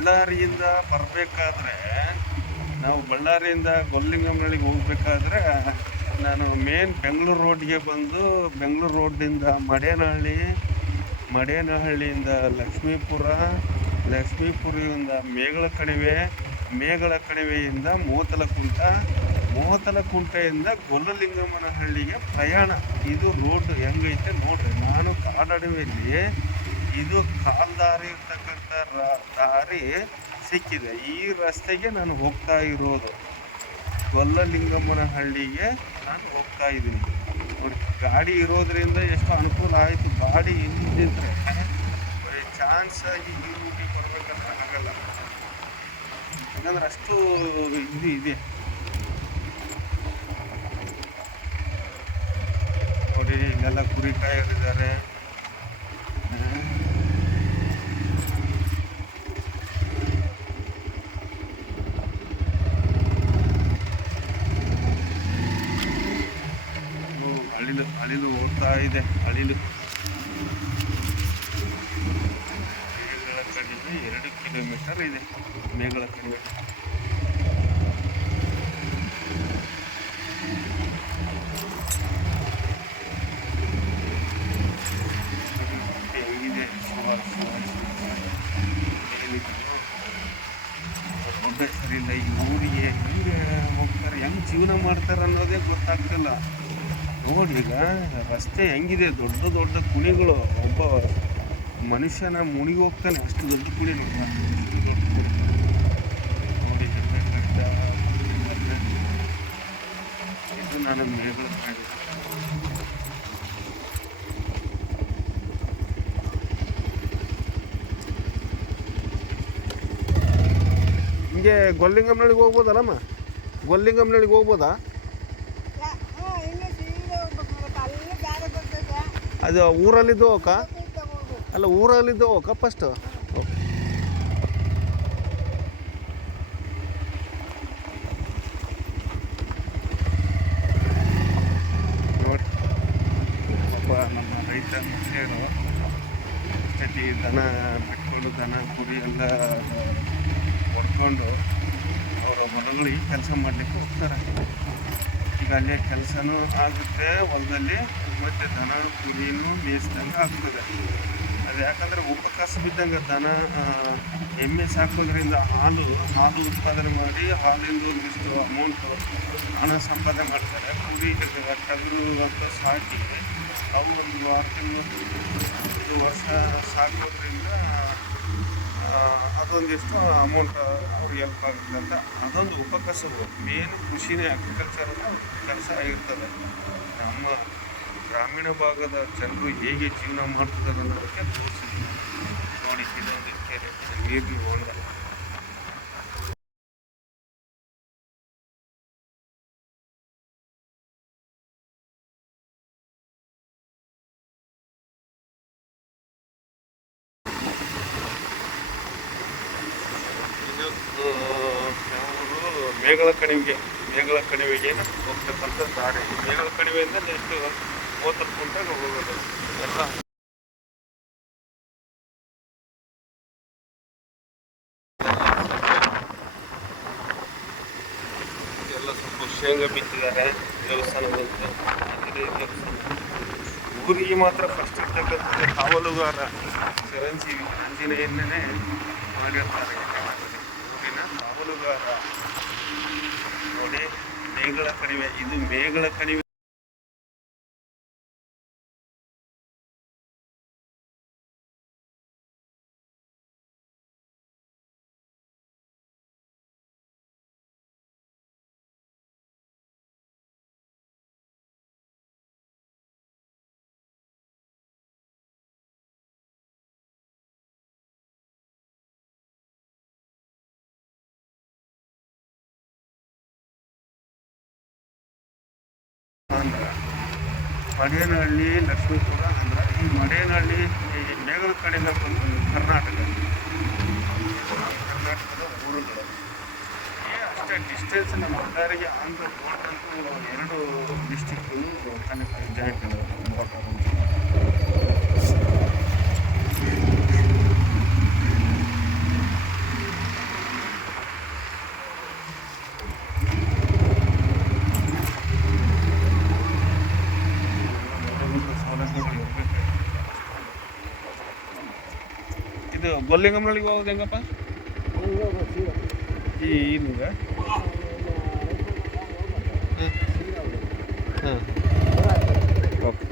ಬಳ್ಳಾರಿಯಿಂದ ಬರಬೇಕಾದ್ರೆ ನಾವು ಬಳ್ಳಾರಿಯಿಂದ ಗೊಲ್ಲಿಂಗಂನಳ್ಳಿಗೆ ಹೋಗ್ಬೇಕಾದ್ರೆ ನಾನು ಮೇನ್ ಬೆಂಗಳೂರು ರೋಡ್ಗೆ ಬಂದು ಬೆಂಗಳೂರು ರೋಡ್ನಿಂದ ಮಡೇನಹಳ್ಳಿಯಿಂದ ಲಕ್ಷ್ಮೀಪುರದಿಂದ ಮೇಗಳ ಕಣಿವೆಯಿಂದ ಮೋತಲಕುಂಟೆಯಿಂದ ಗೊಲ್ಲಲಿಂಗಮ್ಮನಹಳ್ಳಿಗೆ ಪ್ರಯಾಣ. ಇದು ರೋಡ್ ಹೆಂಗೈತೆ ನೋಡ್ರಿ. ನಾನು ಕಾಡಡವಿಯಲ್ಲಿ ಇದು ಕಾಲ್ದಾರಿ ಇರ್ತಕ್ಕಂಥ ದಾರಿ ಸಿಕ್ಕಿದೆ. ಈ ರಸ್ತೆಗೆ ನಾನು ಹೋಗ್ತಾ ಇರೋದು. ಗೊಲ್ಲಲಿಂಗಮ್ಮನಹಳ್ಳಿಗೆ ನಾನು ಹೋಗ್ತಾ ಇದ್ದೀನಿ ನೋಡಿ. ಗಾಡಿ ಇರೋದ್ರಿಂದ ಎಷ್ಟು ಅನುಕೂಲ ಆಯಿತು. ಗಾಡಿ ಇಲ್ಲದಿದ್ದರೆ ಚಾನ್ಸ್ ಆಗಿ ಈ ರೂಟಿಗೆ ಬರ್ಬೇಕಂತ ಆಗಲ್ಲ. ಯಾಕಂದ್ರೆ ಅಷ್ಟು ಇದು ಇದೆ ನೋಡಿ. ಇಲ್ಲೆಲ್ಲ ಕುರಿ ಕಾಯರಿದ್ದಾರೆ. ಅಳಿಲು ಓಡ್ತಾ ಇದೆ. ಅಳಿಲು ಮೇಗಳ ಕಣಿವೆ 2 ಕಿಲೋಮೀಟರ್ ಇದೆ. ಮೇಗಳ ಕಣಿವೆ ಹೆಂಗಿದೆ. ದೊಡ್ಡ ಸರಿಯಿಲ್ಲ. ಈ ಊರಿಗೆ ಹೆಂಗೆ ಹೋಗ್ತಾರೆ, ಹೆಂಗೆ ಜೀವನ ಮಾಡ್ತಾರೆ ಅನ್ನೋದೇ ಗೊತ್ತಾಗ್ತಿಲ್ಲ ನೋಡಿ. ಈಗ ರಸ್ತೆ ಹೆಂಗಿದೆ, ದೊಡ್ಡ ದೊಡ್ಡ ಕುಣಿಗಳು. ಒಬ್ಬ ಮನುಷ್ಯನ ಮುಣಿಗೆ ಹೋಗ್ತಾನೆ, ಅಷ್ಟು ದೊಡ್ಡ ಕುಣಿ ನೋಡಿ. ಇದು ನಾನು ಮೇಗಳ ಮಾಡಿ ಹಿಂಗೆ ಗೊಲ್ಲಿಂಗಂನಳ್ಳಿಗೆ ಹೋಗ್ಬೋದಲ್ಲಮ್ಮ? ಗೊಲ್ಲಿಂಗಂನಳ್ಳಿಗೆ ಹೋಗ್ಬೋದಾ? ಅದು ಊರಲ್ಲಿದ್ದು ಹೋಗ ಅಲ್ಲ, ಊರಲ್ಲಿದ್ದು ಹೋಗ ಫಸ್ಟ್. ನೋಡಿ ಪಾಪ ನಮ್ಮ ರೈತ ಮಹಿಳೆಯರು ಜೊತೆ ದನ ಬಿಟ್ಕೊಂಡು ದನ ಕುರಿ ಎಲ್ಲ ಹೊಡ್ಕೊಂಡು ಅವರ ಹೊಲಗಳಿಗೆ ಕೆಲಸ ಮಾಡಲಿಕ್ಕೆ ಹೋಗ್ತಾರೆ. ಈಗ ಅಲ್ಲೇ ಕೆಲಸನೂ ಆಗುತ್ತೆ ಹೊಲದಲ್ಲಿ, ಮತ್ತು ದನ ಕುರಿನೂ ಮೇಯಿಸ್ದಂಗೆ ಆಗ್ತದೆ. ಅದು ಯಾಕಂದರೆ ಉಪಕಸಬಿದ್ದಂಗೆ. ದನ ಎಮ್ಮೆ ಸಾಕೋದ್ರಿಂದ ಹಾಲು ಉತ್ಪಾದನೆ ಮಾಡಿ ಹಾಲಿಂದ ಒಂದಿಷ್ಟು ಅಮೌಂಟು ಹಣ ಸಂಪಾದನೆ ಮಾಡ್ತಾರೆ. ಕುರಿ ಟಗರು ಅಂತ ಸಾಕಿ ಅವು ಒಂದು 6 ತಿಂಗಳು 1 ವರ್ಷ ಸಾಕೋದ್ರಿಂದ ಅದೊಂದಿಷ್ಟು ಅಮೌಂಟ್ ಅವ್ರಿಗೆ ಹೆಲ್ಪ್ ಆಗುತ್ತೆ ಅಂತ. ಅದೊಂದು ಉಪಕಸಬು. ಮೇನ್ ಕೃಷಿನೇ ಅಗ್ರಿಕಲ್ಚರ್ ಕೆಲಸ ಆಗಿರ್ತದೆ. ನಮ್ಮ ಗ್ರಾಮೀಣ ಭಾಗದ ಜನರು ಹೇಗೆ ಜೀವನ ಮಾಡ್ತಿದ್ದಾರೆ ಅನ್ನೋದಕ್ಕೆ ತೋರಿಸಿದ್ವಿ ನೋಡಿ. ಇದೊಂದು ಕೆರೆ, ನೀರಿನ ಹೊಂಡ. ಮೇಗಳ ಕಣಿವೆಗೆ ಹೋಗ್ತಕ್ಕಂಥ ದಾರಿ. ಮೇಗಳ ಕಣಿವೆಯಿಂದ ನೆಕ್ಸ್ಟ್ 30 ಕುಂಟೆಗೆ ಹೋಗೋದು. ಎಲ್ಲ ಸ್ವಲ್ಪ ಶೇಂಗಾ ಬಿತ್ತಿದ್ದಾರೆ. ದೇವಸ್ಥಾನದಂತೆ ಊರಿಗೆ ಮಾತ್ರ ಫಸ್ಟ್ ಇರ್ತಕ್ಕಂಥದ್ದು ಕಾವಲುಗಾರ ಚಿರಂಜೀವಿ ಆಂಜನೇಯನ್ನೇ ಮಾಡಿರ್ತಾರೆ. ಊರಿನ ಕಾವಲುಗಾರ ನೋಡಿ. ಮೇಗಳ ಕಣಿವೆ, ಇದು ಮೇಗಳ ಕಣಿವೆ. ಆಂಧ್ರ ಮಡೇನಹಳ್ಳಿ, ಲಕ್ಷ್ಮೀಪುರ ಆಂಧ್ರ. ಈ ಮಡೇನಹಳ್ಳಿ ಮೇಗಳ ಕಡೆಯಿಂದ ಬಂದು ಕರ್ನಾಟಕದ ಊರುಗಳು. ಅಷ್ಟೇ ಡಿಸ್ಟೆನ್ಸ್. ನಮ್ಮ ಬಳ್ಳಾರಿಗೆ ಆಂಧ್ರ ಬೋರ್ಡ್ ಅಂತೂ 2 ಡಿಸ್ಟಿಕ್ಕು ಕನೆಕ್ಟ್ ಜಾಯಿಂಟ್ ಇದು ಗೊಲ್ಲಿಂಗಮ್ಮನಳ್ಳಿಗೆ ಹೋಗೋದು ಹೆಂಗಪ್ಪ? ಈ ನಿಮ್ಗೆ ಹಾಂ ಓಕೆ.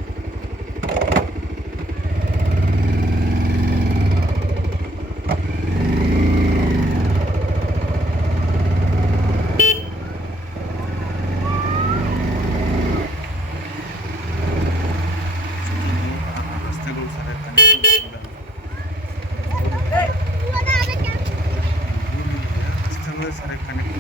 ರಸ್ತೆಗಳು ಸರಿಯಾಗಿ ರಸ್ತೆಗಳೇ ಸರಿಯಾಗಿ ಕನೆಕ್ಟ್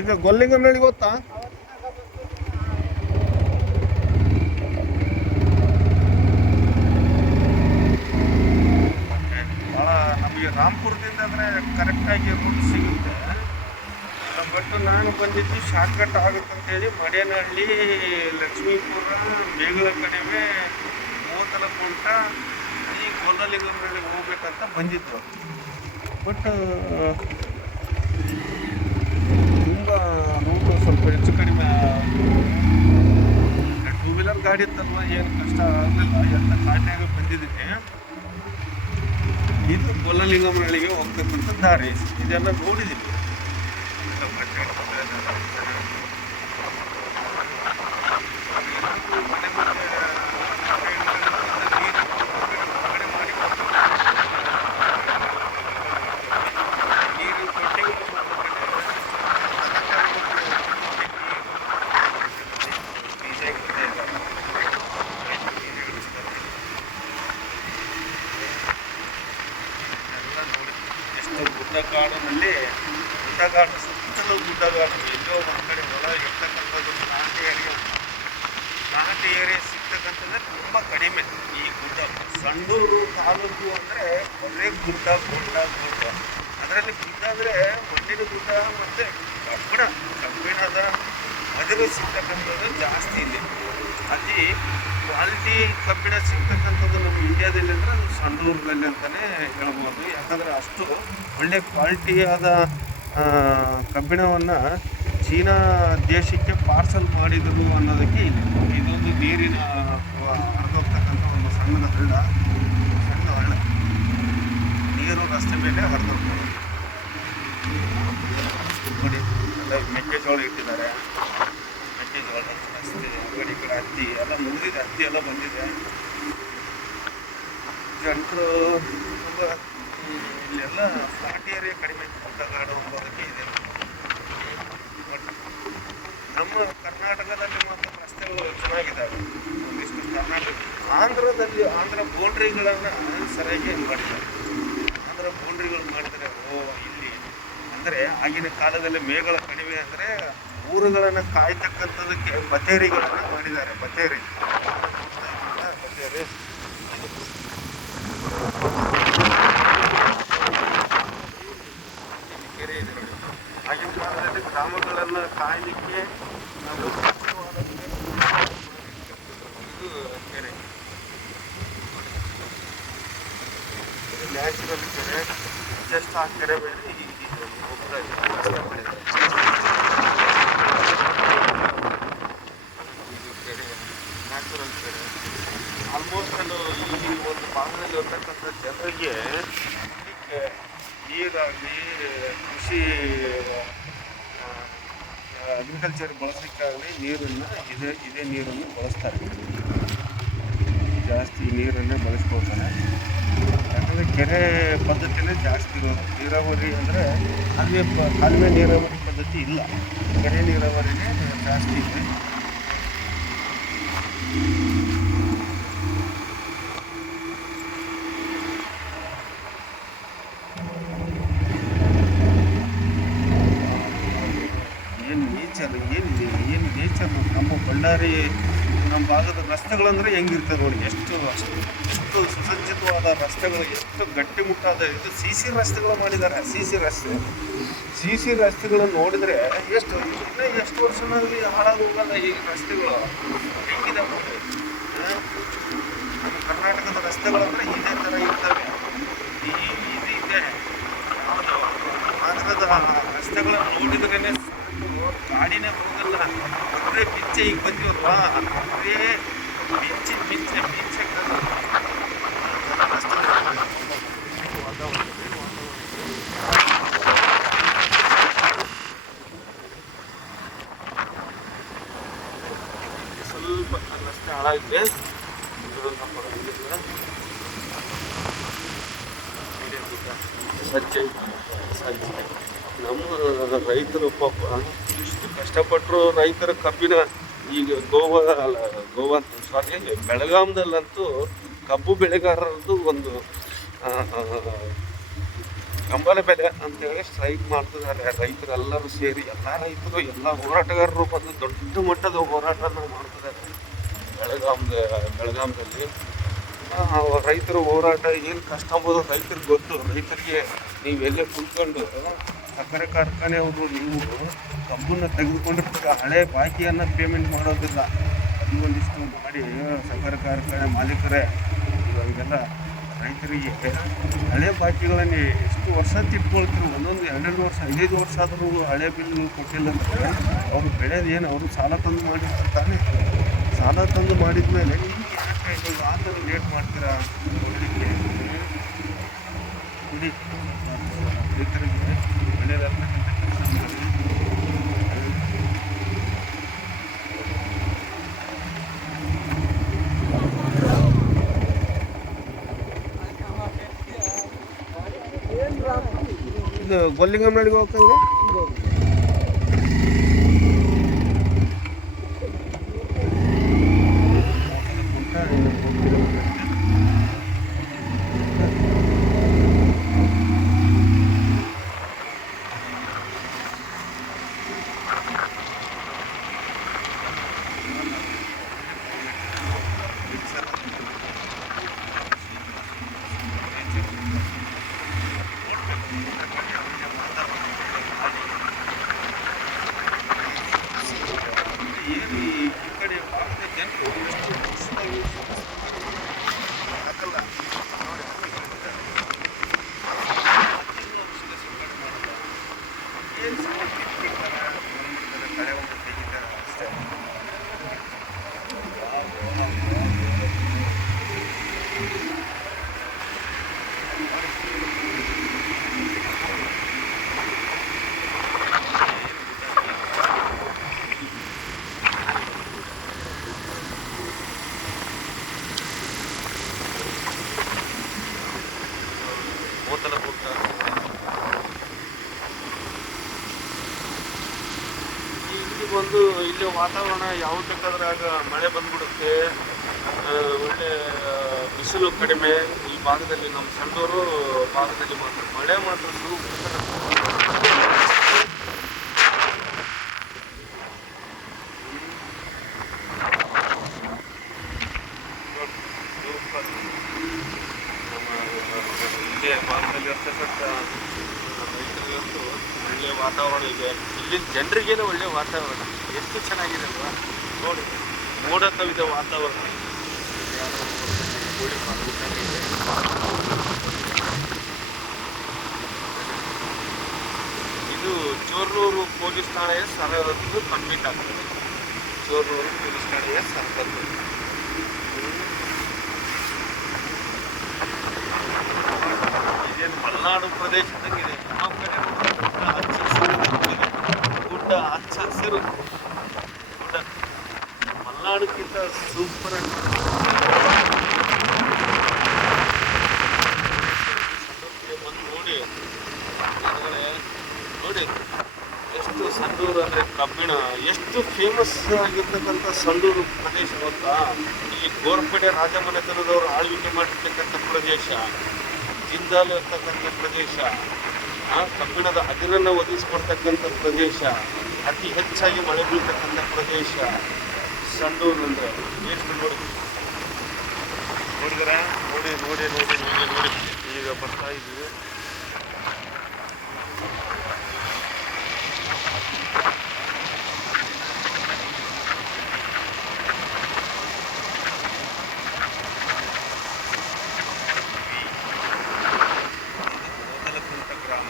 ಇದು ಗೊಲ್ಲಿಂಗನಹಳ್ಳಿ ಗೊತ್ತಾ? ಭಾಳ ನಮಗೆ ರಾಂಪುರದಿಂದ ಅಂದರೆ ಕರೆಕ್ಟಾಗಿ ರೂಟ್ ಸಿಗುತ್ತೆ. ಬಟ್ ನಾನು ಬಂದಿದ್ದು ಶಾರ್ಟ್ಕಟ್ ಆಗುತ್ತೆ ಅಂತೇಳಿ ಮಡೇನಹಳ್ಳಿ, ಲಕ್ಷ್ಮೀಪುರ, ಮೇಗಳ ಕಣಿವೆ, ಮೂವತ್ತಲಕುಂಟ, ಈ ಗೊಲ್ಲಲಿಂಗನಹಳ್ಳಿಗೆ ಹೋಗ್ಬೇಕಂತ ಬಂದಿದ್ದು. ಬಟ್ ತುಂಬ ರೂಟು ಸ್ವಲ್ಪ ಹೆಚ್ಚು ಕಡಿಮೆ. ಟೂ ವೀಲರ್ ಗಾಡಿ ಇತ್ತಲ್ವ, ಏನು ಕಷ್ಟ ಆಗಲಿಲ್ಲ, ಎಲ್ಲ ಕಾಟ್ಯಾಗ ಬಂದಿದ್ದೀನಿ. ಇದು ಗೊಲ್ಲಲಿಂಗಮ್ಮನಹಳ್ಳಿಗೆ ಹೋಗ್ತಕ್ಕಂಥ ದಾರಿ. ಇದೆಲ್ಲ ನೋಡಿದ್ದೀನಿ. ಗುಡ್ಡಗಾಡಿನಲ್ಲಿ ಗುಡ್ಡಗಾಡು ಸುತ್ತಲೂ ಗುಡ್ಡಗಾಡು, ಎಲ್ಲೋ ಒಂದು ಕಡೆ ಹೊಲ ಇರ್ತಕ್ಕಂಥದ್ದು ನಾಟಿ ಏರಿಯಾ ಸಿಗ್ತಕ್ಕಂಥದ್ದೇ ತುಂಬ ಕಡಿಮೆ. ಈ ಗುಡ್ಡ ಸಂಡೂರು ತಾಲೂಕು ಅಂದರೆ ಬರೀ ಗುಡ್ಡ ಗುಡ್ಡ ಗುಡ್ಡ. ಅದರಲ್ಲಿ ಗುಡ್ಡ ಅಂದರೆ ಮಣ್ಣಿನ ಗುಡ್ಡ ಮತ್ತು ಕಬ್ಬಿಣದ ಮದುವೆ ಸಿಗ್ತಕ್ಕಂಥದ್ದು ಜಾಸ್ತಿ ಇಲ್ಲಿ. ಅಲ್ಲಿ ಕ್ವಾಲಿಟಿ ಕಬ್ಬಿಣ ಸಿಗ್ತಕ್ಕಂಥದ್ದು ನಮ್ಮ ಇಂಡಿಯಾದಲ್ಲಿ ಅಂದರೆ ಅದು ಸಂಡೂರಲ್ಲಿ ಅಂತಲೇ ಹೇಳ್ಬೋದು. ಯಾಕಂದರೆ ಅಷ್ಟು ಒಳ್ಳೆ ಕ್ವಾಲಿಟಿಯಾದ ಕಬ್ಬಿಣವನ್ನು ಚೀನಾ ದೇಶಕ್ಕೆ ಪಾರ್ಸಲ್ ಮಾಡಿದರು ಅನ್ನೋದಕ್ಕೆ ಇದೊಂದು ನೀರಿನ ಹರಿದೋಗ್ತಕ್ಕಂಥ ಒಂದು ಸಣ್ಣ ಹಳ್ಳ ನೀರು ರಸ್ತೆ ಮೇಲೆ ಹರಿದೋಗ್ತದೆ. ನೋಡಿ ಎಲ್ಲ ಮೆಕ್ಕೆಜೋಳ ಇಟ್ಟಿದ್ದಾರೆ. ಮೆಕ್ಕೆಜೋಳ ರಸ್ತೆ ಈ ಕಡೆ ಹತ್ತಿ ಎಲ್ಲ ಮುಗಿದಿದೆ, ಹತ್ತಿ ಎಲ್ಲ ಬಂದಿದೆ. ಜನರು ತುಂಬ ಇಲ್ಲೆಲ್ಲ ಫ್ಲಾಟ್ ಏರಿಯಾ ಕಡಿಮೆ, ಗುಡ್ಡಗಾಡು ಹೋಗೋದಕ್ಕೆ ಇದೆ. ಬಟ್ ನಮ್ಮ ಕರ್ನಾಟಕದಲ್ಲಿ ಮಾತ್ರ ರಸ್ತೆಗಳು ಚೆನ್ನಾಗಿದ್ದಾವೆ. ಒಂದಿಷ್ಟು ಆಂಧ್ರ ಬೌಂಡ್ರಿಗಳನ್ನು ಸರಿಯಾಗಿ ಮಾಡಿದ್ದಾರೆ. ಆಂಧ್ರ ಬೌಂಡ್ರಿಗಳು ಮಾಡಿದರೆ ಇಲ್ಲಿ ಅಂದರೆ ಆಗಿನ ಕಾಲದಲ್ಲಿ ಮೇಗಳ ಕಣಿವೆ ಅಂದರೆ ಊರುಗಳನ್ನು ಕಾಯ್ತಕ್ಕಂಥದಕ್ಕೆ ಬತೇರಿಗಳನ್ನು ಮಾಡಿದ್ದಾರೆ. ಬತೇರಿ ಕೆರೆ ಇದೆ ನೋಡಿ. ಆಗಿನ ಕಾಲದಲ್ಲಿ ಗ್ರಾಮಗಳನ್ನು ಕಾಯಲಿಕ್ಕೆ ನಾವು ಇದು ಕೆರೆ, ಇದು ನ್ಯಾಚುರಲ್ ಕೆರೆ. ಜಸ್ಟ್ ಆ ಕೆರೆ ಬೇರೆ ಈಗ ಒಬ್ಬರ ಮಾಡಿದ್ದಾರೆ. ನ್ಯಾಚುರಲ್ ಕೆರೆ. ಆಲ್ಮೋಸ್ಟ್ ಈ ಒಂದು ಭಾಗದಲ್ಲಿ ಇರ್ತಕ್ಕಂಥ ಜನರಿಗೆ ನೀರಾಗಲಿ ಕೃಷಿ ಅಗ್ರಿಕಲ್ಚರ್ ಬಳಸಲಿಕ್ಕಾಗಲಿ ನೀರನ್ನು ಇದೇ ನೀರನ್ನು ಬಳಸ್ತಾರೆ. ಜಾಸ್ತಿ ನೀರನ್ನೇ ಬಳಸ್ಕೊಳ್ತಾರೆ. ಯಾಕಂದರೆ ಕೆರೆ ಪದ್ಧತಿನೇ ಜಾಸ್ತಿ ಇರೋದು. ನೀರಾವರಿ ಅಂದರೆ ಕಾಲುವೆ ನೀರಾವರಿ ಪದ್ಧತಿ ಇಲ್ಲ, ಕೆರೆ ನೀರಾವರಿನೇ ಜಾಸ್ತಿ ಇದೆ. ಬಳ್ಳಾರಿ ನಮ್ಮ ಭಾಗದ ರಸ್ತೆಗಳಂದ್ರೆ ಹೆಂಗಿರ್ತದೆ ನೋಡಿ, ಎಷ್ಟು ಸುಸಜ್ಜಿತವಾದ ರಸ್ತೆಗಳು, ಎಷ್ಟು ಗಟ್ಟಿಮುಟ್ಟಾದ ಇದು ಸಿ ರಸ್ತೆಗಳು ಮಾಡಿದ್ದಾರೆ. ಸಿ ಸಿ ರಸ್ತೆಗಳನ್ನು ನೋಡಿದರೆ ಇನ್ನೂ ಎಷ್ಟು ವರ್ಷಗಳಲ್ಲಿ ಹಾಳಾಗಿ ಹೋಗಲ್ಲ ಈ ರಸ್ತೆಗಳು. ಹೆಂಗಿದೆ ನೋಡಿ, ನಮ್ಮ ಕರ್ನಾಟಕದ ರಸ್ತೆಗಳಂದ್ರೆ ಇದೇ ಥರ ಇರ್ತವೆ. ಇದೆ ನಗರದ ರಸ್ತೆಗಳನ್ನು ನೋಡಿದ್ರೇ ಗಾಡಿನೇ ಹೋಗಲ್ಲ. ಬರೇ ಪಿಚ್ಚೆ ಈಗ ಬಂದಿವಲ್ವಾ, ಬರೇ ಪಿಚ್ಚೆ ಸ್ವಲ್ಪ ರಸ್ತೆ ಹಾಳಾಗಿದೆ. ಸಜ್ಜೆ ನಮ್ಮ ರೈತರು ಪಾಪ ಇಷ್ಟು ಕಷ್ಟಪಟ್ಟರು. ರೈತರ ಕಬ್ಬಿನ ಈಗ ಬೆಳಗಾಂದಲ್ಲಂತೂ ಕಬ್ಬು ಬೆಳೆಗಾರರದ್ದು ಒಂದು ಕಂಬಳ ಬೆಲೆ ಅಂತೇಳಿ ಸ್ಟ್ರೈಕ್ ಮಾಡ್ತಿದ್ದಾರೆ. ರೈತರೆಲ್ಲರೂ ಸೇರಿ, ಎಲ್ಲ ಹೋರಾಟಗಾರರು ಬಂದು ದೊಡ್ಡ ಮಟ್ಟದ ಹೋರಾಟನ ಮಾಡ್ತಿದ್ದಾರೆ ಬೆಳಗಾಂದಲ್ಲಿ. ರೈತರ ಹೋರಾಟ ಏನು ಕಷ್ಟ ಅಂಬೋದು ರೈತರಿಗೆ ಗೊತ್ತು. ರೈತರಿಗೆ ನೀವೆಲ್ಲೇ ಕುತ್ಕೊಂಡು ಸಕ್ಕರೆ ಕಾರ್ಖಾನೆಯವರು ನೀವು ಕಬ್ಬನ್ನು ತೆಗೆದುಕೊಂಡಿರ್ತೀರ, ಹಳೆ ಬಾಕಿಯನ್ನು ಪೇಮೆಂಟ್ ಮಾಡೋದಿಲ್ಲ. ಅದು ಒಂದಿಷ್ಟು ಮಾಡಿ ಸಕ್ಕರೆ ಕಾರ್ಖಾನೆ ಮಾಲೀಕರೇ ಇವಾಗೆಲ್ಲ ರೈತರಿಗೆ ಹಳೆ ಬಾಕಿಗಳನ್ನು ಎಷ್ಟು ವರ್ಷ ತಿಟ್ಕೊಳ್ತೀರಿ, ಒಂದೊಂದು 2 ವರ್ಷ 5 ವರ್ಷ ಆದರೂ ಹಳೆ ಬಿಲ್ ಕೊಟ್ಟಿಲ್ಲ ಅಂದರೆ ಅವರು ಬೆಳೆದು ಏನು ಅವರು ಸಾಲ ತಂದು ಮಾಡಿರ್ತಾನೆ. ಸಾಲ ತಂದು ಮಾಡಿದ ಮೇಲೆ ಆ ಥರ ಲೇಟ್ ಮಾಡ್ತೀರಾ ಕೊಡಲಿಕ್ಕೆ? ಕುಡಿ ರೈತರಿಗೆ ಬೆಳೆದಾಗ್ತಕ್ಕಂಥ ಕೆಲಸ ಮಾಡಿ. ಇದು ಗೊಲ್ಲಿಂಗಮ್ಮನಡಿಗೆ ಹೋಗ್ತಂಗೆ ಇಲ್ಲಿ ವಾತಾವರಣ ಯಾವ ಬೇಕಾದ್ರಾಗ ಮಳೆ ಬಂದ್ಬಿಡುತ್ತೆ. ಒಳ್ಳೆ ಬಿಸಿಲು ಕಡಿಮೆ ಈ ಭಾಗದಲ್ಲಿ, ನಮ್ಮ ಸಂಡೂರು ಭಾಗದಲ್ಲಿ ಮಾತ್ರ ಮಳೆ ಮಾತ್ರ ಇಲ್ಲೇ ಭಾಗದಲ್ಲಿ ಇರ್ತಕ್ಕಂಥ ರೈತರಿಗಂತೂ ಒಳ್ಳೆ ವಾತಾವರಣ ಇದೆ. ಇಲ್ಲಿನ ಜನರಿಗೇನು ಒಳ್ಳೆ ವಾತಾವರಣ, ಎಷ್ಟು ಚೆನ್ನಾಗಿದೆ ಅಲ್ವಾ ನೋಡಿ. ಮೋಡ ಕವಿದ ವಾತಾವರಣ. ಇದು ಚೋರ್ನೂರು ಪೊಲೀಸ್ ಠಾಣೆಯ ಸರಹದ್ದು ಕಂಪ್ಲೀಟ್ ಆಗ್ತದೆ. ಚೋರ್ನೂರು ಪೊಲೀಸ್ ಠಾಣೆಯ ಸರಹದ್ದು. ಇದೇನು ಮಲೆನಾಡು ಪ್ರದೇಶದಂಗಿದೆ. ನಮ್ಮ ಕಡೆ ಗುಡ್ಡ ಹಚ್ಚ ಹಸಿರು ಗುಡ್ಡ, ಮಲೆನಾಡಕ್ಕಿಂತ ಸೂಪರ್ ಆಗಿ ಬಂದು ನೋಡಿ. ನೋಡಿ ಎಷ್ಟು ಸಂಡೂರು ಅಂದರೆ ಕಬ್ಬಿಣ ಎಷ್ಟು ಫೇಮಸ್ ಆಗಿರ್ತಕ್ಕಂಥ ಸಂಡೂರು ಪ್ರದೇಶ ಗೊತ್ತಾ. ಈ ಗೋರ್ಪೇಟೆ ರಾಜಮನೆತನದವರು ಆಳ್ವಿಕೆ ಮಾಡಿರ್ತಕ್ಕಂಥ ಪ್ರದೇಶ, ಜಿಂದಾಲ್ ಇರ್ತಕ್ಕಂಥ ಪ್ರದೇಶ, ಕಬ್ಬಿಣದ ಅದಿರನ್ನು ಒದಗಿಸ್ಕೊಡ್ತಕ್ಕಂಥ ಪ್ರದೇಶ, ಅತಿ ಹೆಚ್ಚಾಗಿ ಮಳೆ ಬೀಳ್ತಕ್ಕಂಥ ಪ್ರದೇಶ. ಸಂಡೂರು ಅಂದ್ರೆ ಎಷ್ಟು ನೋಡಿ, ನೋಡಿದ್ರೆ ನೋಡಿ ನೋಡಿ ನೋಡಿ ನೋಡಿ ನೋಡಿ ಈಗ ಬರ್ತಾ ಇದ್ದೀವಿ. ಮೊದಲಕುಂಟ ಗ್ರಾಮ.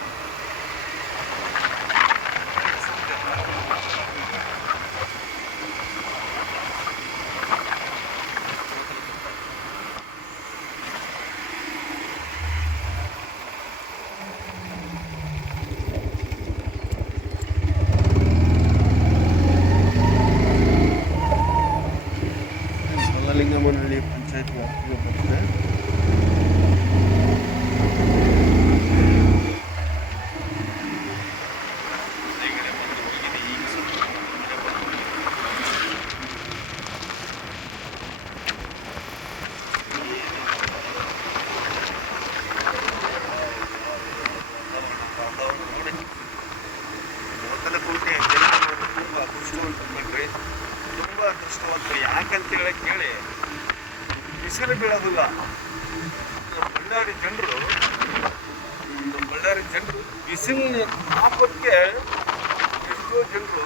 ಮಲ್ಲಲಿಂಗಮ್ಮನಹಳ್ಳಿ ಪಂಚಾಯತ್ ವ್ಯಾಪ್ತಿಗೆ ಬರ್ತದೆ. ಮೊದಲಕೋಟೆ ಜನರು ತುಂಬ ಅದೃಷ್ಟವಂತರು ಕಣ್ರಿ, ತುಂಬ ಅದೃಷ್ಟವಂತರು. ಯಾಕಂತ ಕೇಳಿ ಬಿಸಿಲು ಬೀಳೋದಿಲ್ಲ. ನಮ್ಮ ಬಳ್ಳಾರಿ ಜನರು ಬಿಸಿಲಿನ ತಾಪಕ್ಕೆ ಎಷ್ಟೋ ಜನರು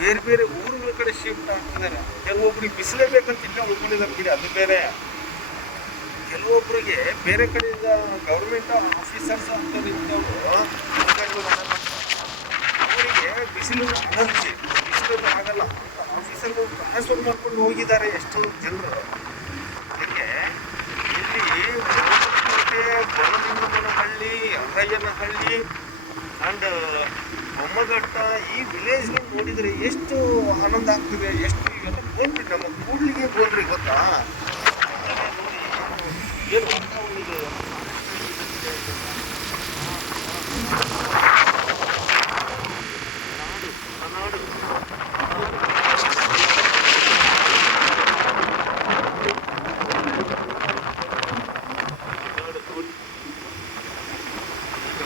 ಬೇರೆ ಬೇರೆ ಊರುಗಳ ಕಡೆ ಶಿಫ್ಟ್ ಆಗ್ತಿದ್ದಾರೆ. ಕೆಲವೊಬ್ರಿಗೆ ಬಿಸಿಲೇ ಬೇಕಂತ ಇಲ್ಲ ಉಳ್ಕೊಂಡಿದ್ದಾರೆ ಬಿಡಿ, ಅದು ಬೇರೆ. ಕೆಲವೊಬ್ಬರಿಗೆ ಬೇರೆ ಕಡೆಯಿಂದ ಗೌರ್ಮೆಂಟ್ ಆಫೀಸರ್ಸ್ ಅಂತ ನಿಂತವರು ಅವರಿಗೆ ಬಿಸಿಲು ಅಲರ್ಜಿ, ಬಿಸಿಲು ಆಗಲ್ಲ ಅಂತ ಆಫೀಸರ್ಗಳು ಟ್ರಾನ್ಸ್ಫರ್ ಮಾಡ್ಕೊಂಡು ಹೋಗಿದ್ದಾರೆ ಎಷ್ಟೋ ಜನರು. ಅದಕ್ಕೆ ಇಲ್ಲಿ ಕೋಟೆ, ಬೊಮ್ಮಲಿಂಗಮ್ಮನಹಳ್ಳಿ, ಅರಯ್ಯನಹಳ್ಳಿ ಆ್ಯಂಡ್ ಬೊಮ್ಮಘಟ್ಟ ಈ ವಿಲೇಜ್ಗಳು ನೋಡಿದರೆ ಎಷ್ಟು ಆನಂದ ಆಗ್ತದೆ. ಎಷ್ಟು ಇವೆಲ್ಲ ಬೋನ್ರಿ, ನಮ್ಮ ಕೂಡ್ಲಿಗೆ ಬೋನ್ರಿ ಗೊತ್ತಾ. ಏನು ವಾತಾವರಣ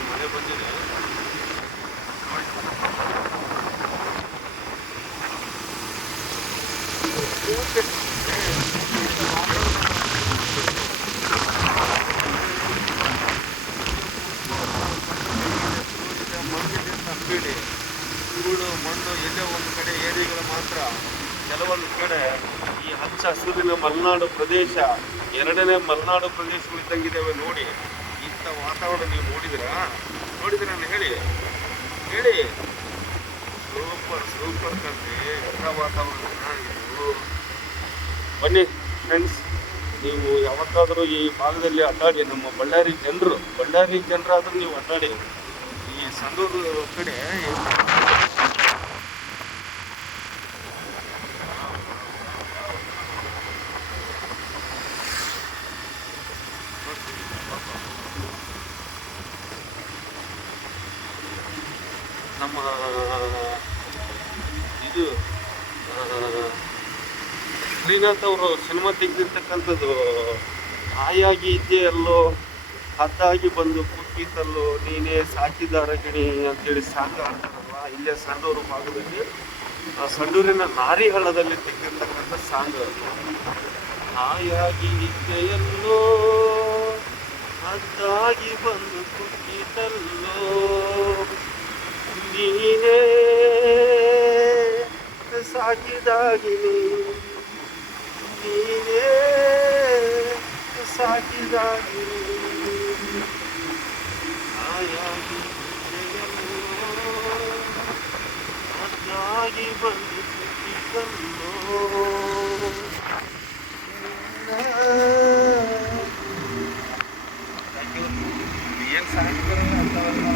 ಮಳೆ ಬಂದಿದೆ. ಬೇಡಿ ಧೂಳು ಮಣ್ಣು ಎಲ್ಲೋ ಒಂದು ಕಡೆ ಏರಿಯಾಗಳು ಮಾತ್ರ, ಕೆಲವೊಂದು ಕಡೆ ಈ ಹಚ್ಚ ಹಸಿರಿನ ಮಲೆನಾಡು ಪ್ರದೇಶ, ಎರಡನೇ ಮಲೆನಾಡು ಪ್ರದೇಶಗಳು ಇದ್ದಂಗಿದ್ದಾವೆ ನೋಡಿ. ಇಂಥ ವಾತಾವರಣ ನೀವು ನೋಡಿದಿರಾ ಹೇಳಿ ಸೂಪರ್ ಕಂಡ್ರಿ. ಎಂಥ ವಾತಾವರಣ ಇದು. ಬನ್ನಿ ಫ್ರೆಂಡ್ಸ್, ನೀವು ಯಾವತ್ತಾದರೂ ಈ ಭಾಗದಲ್ಲಿ ಅಡ್ಡಾಡಿ. ನಮ್ಮ ಬಳ್ಳಾರಿ ಜನರಾದರೂ ನೀವು ಅಡ್ಡಾಡಿ. ಈ ಸಂಡೂರು ಕಡೆ ನಮ್ಮ ಇದು ಶ್ರೀನಾಥ್ ಅವರು ಸಿನಿಮಾ ತೆಗೆದಿರ್ತಕ್ಕಂಥದ್ದು ಹಾಯಾಗಿ ಇದೆಯಲ್ಲೋ ಹದ್ದಾಗಿ ಬಂದು ಕುಕ್ಕಿತಲ್ಲೋ ನೀನೇ ಸಾಕಿದಾರ ಗಿಣಿ ಅಂತೇಳಿ ಸಾಂಗ್ ಆಡ್ತಾರಲ್ವ. ಇಲ್ಲೇ ಸಂಡೂರು ಭಾಗದಲ್ಲಿ, ಸಂಡೂರಿನ ನಾರಿಹಳ್ಳದಲ್ಲಿ ತೆಗೆದಿರ್ತಕ್ಕಂಥ ಸಾಂಗ್. ಹಾಯಾಗಿ ಇದೆಯಲ್ಲೋ ಹದ್ದಾಗಿ ಬಂದು ಕುಕ್ಕಿತಲ್ಲೋ ನೀನೇ ಸಾಕಿದಾಗಿನಿ, ನೀನೇ ಸಾಕಿದಾಗಿನಿ. ಹಾಯಾಗಿ ಹದ್ದಾಗಿ ಬಂದು ಕುಕ್ಕಿತಲ್ಲೋ ಏನು ಸಾಕಿದಾರಲ್ಲ ಅಂಥವೆಲ್ಲ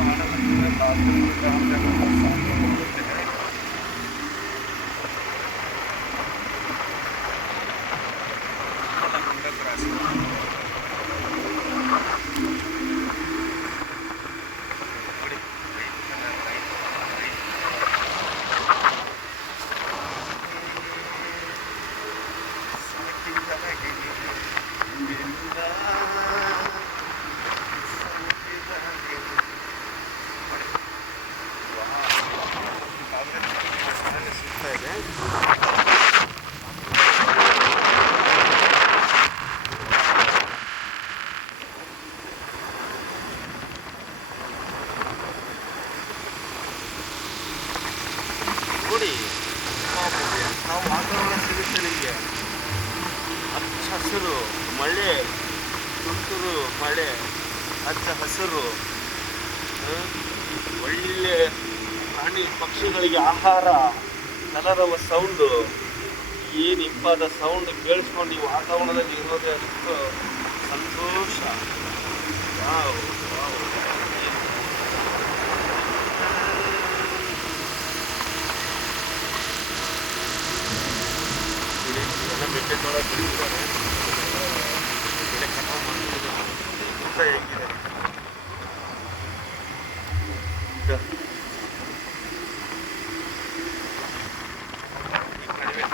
ಮಳೆ, ತುಂತುರು ಮಳೆ, ಹಚ್ಚ ಹಸಿರು, ಒಳ್ಳೆ ಪ್ರಾಣಿ ಪಕ್ಷಿಗಳಿಗೆ ಆಹಾರ, ಕಲರವ ಸೌಂಡು, ಏನು ಇಂಪಾದ ಸೌಂಡ್ ಕೇಳಿಸ್ಕೊಂಡು ಈ ವಾತಾವರಣದಲ್ಲಿ ಇರೋದೇ ಅಷ್ಟು ಸಂತೋಷ. Wow wow. ಎಲ್ಲ ಮೆಕ್ಕೆಜೋಳ ಬೆಳೀತಾರೆ, ಬೆಳೆ ಕಟಾವು ಮಾಡ್ತಿದ್ದಾರೆ. ಊಟ ಹೆಂಗಿದೆ ಈಗ ಕಡಿಮೆ.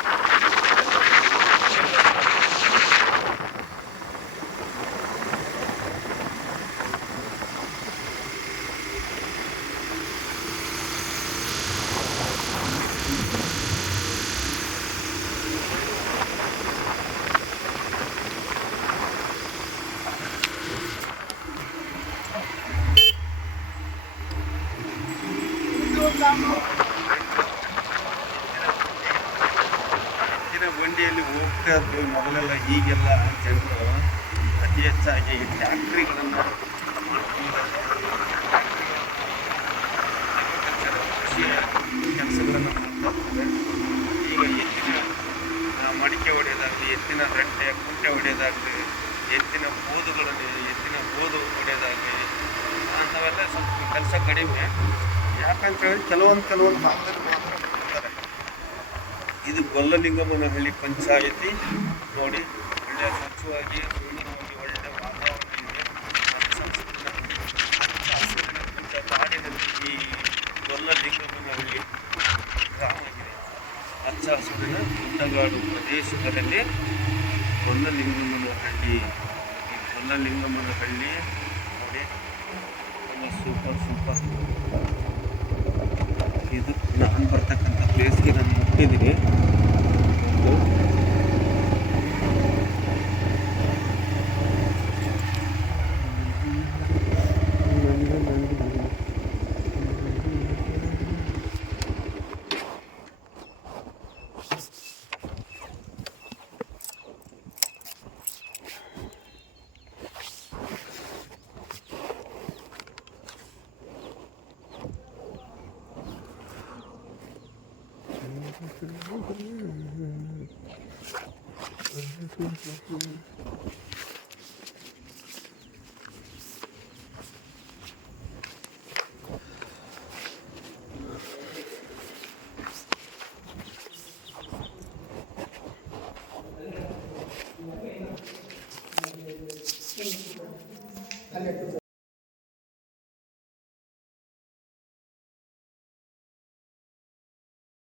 ಹೆಚ್ಚಿನ ಬಂಡಿಯಲ್ಲಿ ಹೋಗ್ತಾ ಇದ್ವಿ ಮೊದಲೆಲ್ಲ. ಈಗೆಲ್ಲ ಜನರು ಅತಿ ಹೆಚ್ಚಾಗಿ ಟ್ಯಾಕ್ಟ್ರಿಗಳನ್ನು ಕೃಷಿಯ ಕೆಲಸಗಳನ್ನು ಮಾಡ್ತಾ ಇರ್ತಾರೆ. ಈಗ ಎತ್ತಿನ ಮಡಿಕೆ ಹೊಡೆಯೋದಾಗಲಿ, ಎತ್ತಿನ ರಟ್ಟೆ ಕುಂಟೆ ಹೊಡೆಯೋದಾಗಲಿ, ಎತ್ತಿನ ಬೋದು ಹೊಡೆಯೋದಾಗಲಿ, ಅಂಥವೆಲ್ಲ ಸ್ವಲ್ಪ ಕೆಲಸ ಕಡಿಮೆ. ಯಾಕಂತೇಳಿ ಕೆಲವೊಂದು ಭಾಗದಲ್ಲಿ ಮಾತ್ರ ಮಾಡ್ತಾರೆ. ಇದು ಗೊಲ್ಲಲಿಂಗಮ್ಮನಹಳ್ಳಿ ಪಂಚಾಯತಿ ನೋಡಿ, ಒಳ್ಳೆಯ ಸ್ವಚ್ಛವಾಗಿ ಸುಂದರವಾಗಿ ಒಳ್ಳೆಯ ವಾತಾವರಣ ಇದೆ. ಹಸಿರಿನ ಕಾಡಿನಲ್ಲಿ ಈ ಗೊಲ್ಲಲಿಂಗಮ್ಮನಹಳ್ಳಿ ಗ್ರಾಮ ಇದೆ. ಹಚ್ಚ ಹಸಿರಿನ ಗುಡ್ಡಗಾಡು ಪ್ರದೇಶಗಳಲ್ಲಿ ಗೊಲ್ಲಲಿಂಗಮ್ಮನಹಳ್ಳಿ. ಈ ಗೊಲ್ಲಲಿಂಗಮ್ಮನಹಳ್ಳಿ ನೋಡಿ, ಎಲ್ಲ ಸೂಪರ್. ಇದು ನಾನು ಬರ್ತಕ್ಕಂಥ ಪ್ಲೇಸ್ಗೆ ನಾನು ಮುಟ್ಟಿದ್ದೀನಿ.